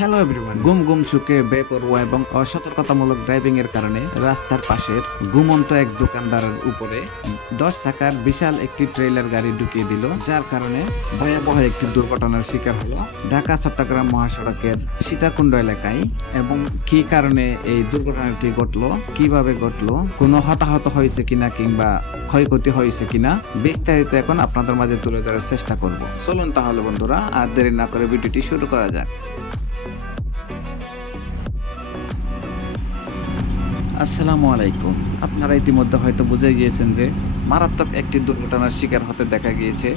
Hello everyone. গুম গুম চুকে বেপরোয়া এবং অসতর্কতামূলক ড্রাইভিং এর কারণে রাস্তার পাশের ঘুমন্ত এক দোকানদারের উপরে 10 চাকার বিশাল একটি ট্রেলার গাড়ি ঢুকিয়ে দিল, যার কারণে ভয়াবহ একটি দুর্ঘটনার শিকার হলো ঢাকা চট্টগ্রাম মহাসড়কের সীতাকুণ্ড এলাকায়। এবং কি কারণে এই দুর্ঘটনাটি ঘটলো, কিভাবে ঘটলো, কোনো হতাহত হয়েছে কিনা কিংবা ক্ষয়ক্ষতি হয়েছে কিনা, বিস্তারিত এখন আপনাদের মাঝে তুলে ধরার চেষ্টা করব। চলুন তাহলে বন্ধুরা, আর দেরি না করে ভিডিওটি শুরু করা যাক। আসসালামু আলাইকুম। আপনারা ইতিমধ্যে হয়তো বুঝে গিয়েছেন যে মারাত্মক একটি দুর্ঘটনার শিকার হতে দেখা গিয়েছে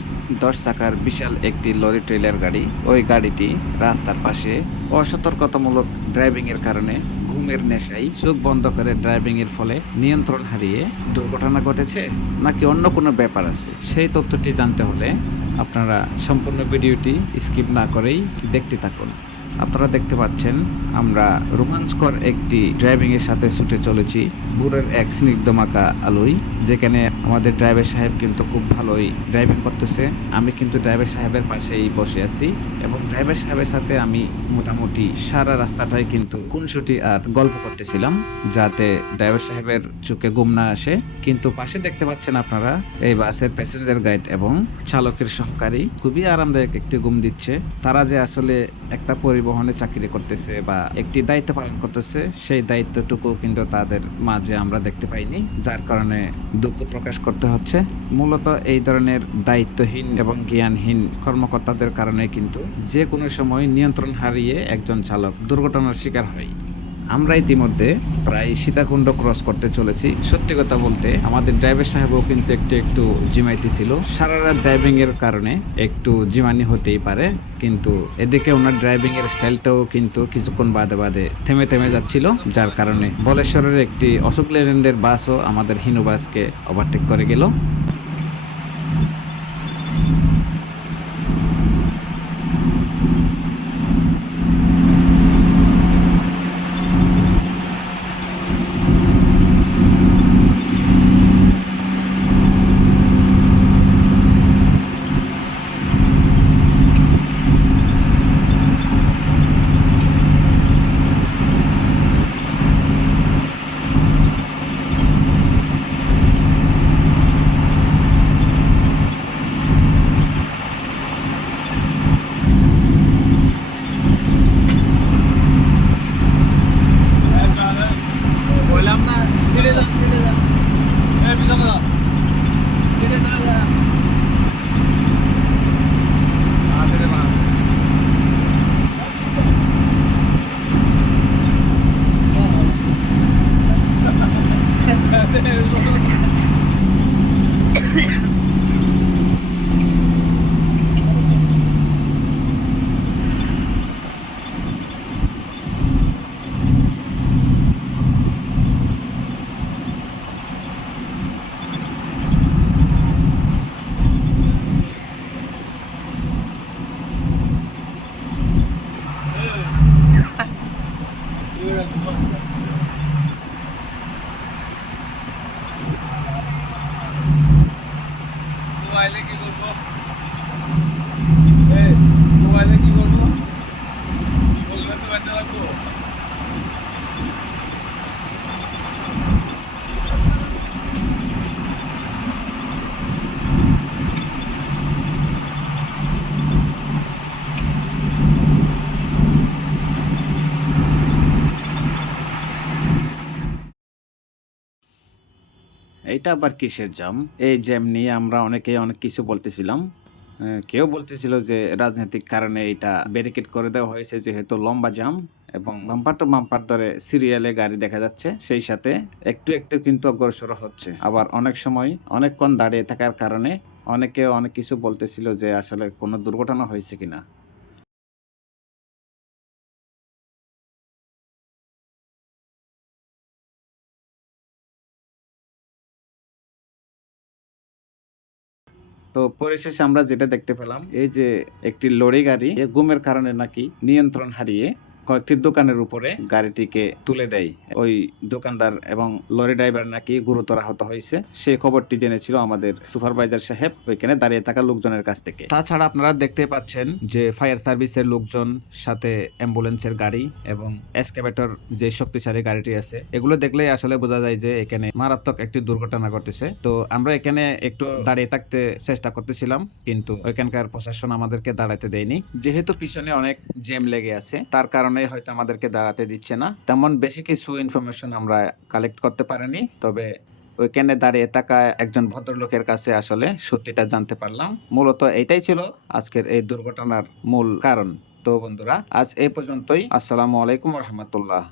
10 চাকার বিশাল একটি লরি ট্রেলার গাড়ি। ওই গাড়িটি রাস্তার পাশে অসতর্কতামূলক ড্রাইভিং এর কারণে ঘুমের নেশায় চোখ বন্ধ করে ড্রাইভিং এর ফলে নিয়ন্ত্রণ হারিয়ে দুর্ঘটনা ঘটেছে, নাকি অন্য কোনো ব্যাপার আছে, সেই তথ্যটি জানতে হলে আপনারা সম্পূর্ণ ভিডিওটি স্কিপ না করেই দেখতে থাকুন। আপনারা দেখতে পাচ্ছেন আমরা রোমাঞ্চকর একটি ড্রাইভিং এর সাথে ছুটে চলেছি ভোরের এক স্নিগ্ধমাখা আলোয়, যেখানে আমাদের ড্রাইভার সাহেব কিন্তু খুব ভালোই ড্রাইভিং করতেছে। আমি কিন্তু ড্রাইভার সাহেবের পাশেই বসে আছি এবং ড্রাইভার সাহেবের সাথে আমি মোটামুটি সারা রাস্তাটাই কিন্তু খুনসুটি আর গল্প করতেছিলাম, যাতে ড্রাইভার সাহেবের চোখে ঘুম না আসে। কিন্তু পাশে দেখতে পাচ্ছেন আপনারা এই বাসের প্যাসেঞ্জার গাইড এবং চালকের সহকারী খুবই আরামদায়ক একটি ঘুম দিচ্ছে। তারা যে আসলে একটা পরিবহনে চাকরি করতেছে বা একটি দায়িত্ব পালন করতেছে, সেই দায়িত্বটুকু কিন্তু তাদের মাঝে আমরা দেখতে পাইনি, যার কারণে দুঃখ প্রকাশ করতে হচ্ছে। মূলত এই ধরনের দায়িত্বহীন এবং জ্ঞানহীন কর্মকর্তাদের কারণে কিন্তু যে কোনো সময় নিয়ন্ত্রণ হারিয়ে একজন চালক দুর্ঘটনার শিকার হয়। আমরা ইতিমধ্যে প্রায় সীতাকুণ্ড ক্রস করতে চলেছি। সত্যি কথা বলতে আমাদের ড্রাইভার সাহেবও কিন্তু একটু একটু জিমাইতে ছিল। সারা রাত ড্রাইভিং এর কারণে একটু জিমানি হতেই পারে, কিন্তু এদিকে ওনার ড্রাইভিং এর স্টাইলটাও কিন্তু কিছুক্ষণ বাদে বাদে থেমে থেমে যাচ্ছিল, যার কারণে বলেশ্বরের একটি অশোক লেল্যান্ডের বাসও আমাদের হিনু বাসকে ওভারটেক করে গেল। বললাম না ছেড়ে দাও ছেড়ে দাও পিছনে দাও ছেড়ে চলে যা হাতের মা মোবাইলে কি করবো মোবাইলে কি করবো বললে তো বেঁচে রাখবো। এটা আবার কিসের জ্যাম? এই জ্যাম নিয়ে আমরা অনেকেই অনেক কিছু বলতেছিলাম। কেউ বলতেছিল যে রাজনৈতিক কারণে এটা ব্যারিকেড করে দেওয়া হয়েছে, যেহেতু লম্বা জ্যাম এবং বাম্পার টু বাম্পার ধরে সিরিয়ালে গাড়ি দেখা যাচ্ছে, সেই সাথে একটু একটু কিন্তু অগ্রসর হচ্ছে। আবার অনেক সময় অনেকক্ষণ দাঁড়িয়ে থাকার কারণে অনেকে অনেক কিছু বলতেছিল যে আসলে কোনো দুর্ঘটনা হয়েছে কিনা। তো পরিশেষে আমরা যেটা দেখতে পেলাম, এই যে একটি লরি গাড়ি ঘুমের কারণে নাকি নিয়ন্ত্রণ হারিয়ে কয়েকটি দোকানের উপরে গাড়িটিকে তুলে দেয়। ওই দোকানদার এবং লরি ড্রাইভার নাকি গুরুতর আহত হয়েছে। সেই খবরটি জেনেছিল আমাদের সুপারভাইজার সাহেব ওইখানে দাঁড়িয়ে থাকা লোকজনের কাছ থেকে। তাছাড়া আপনারা দেখতে পাচ্ছেন যে ফায়ার সার্ভিসের লোকজন, সাথে অ্যাম্বুলেন্সের গাড়ি এবং এক্সকাভেটর যে শক্তিশালী গাড়িটি আছে, এগুলো দেখলেই আসলে বোঝা যায় যে এখানে মারাত্মক একটি দুর্ঘটনা ঘটেছে। তো আমরা এখানে একটু দাঁড়িয়ে থাকতে চেষ্টা করতেছিলাম, কিন্তু ওইখানকার প্রশাসন আমাদেরকে দাঁড়াতে দেয়নি। যেহেতু পিছনে অনেক জ্যাম লেগে আছে, তার কারণে হয়তো আমাদেরকে দাঁড়াতে দিচ্ছে না। তেমন বেশি কিছু ইনফরমেশন আমরা কালেক্ট করতে পারিনি, তবে ওইখানে দাঁড়িয়ে থাকা একজন ভদ্রলোকের কাছে আসলে সত্যিটা জানতে পারলাম। মূলত এটাই ছিল আজকের এই দুর্ঘটনার মূল কারণ। তো বন্ধুরা, আজ এই পর্যন্তই। আসসালামু আলাইকুম রহমতুল্লাহ।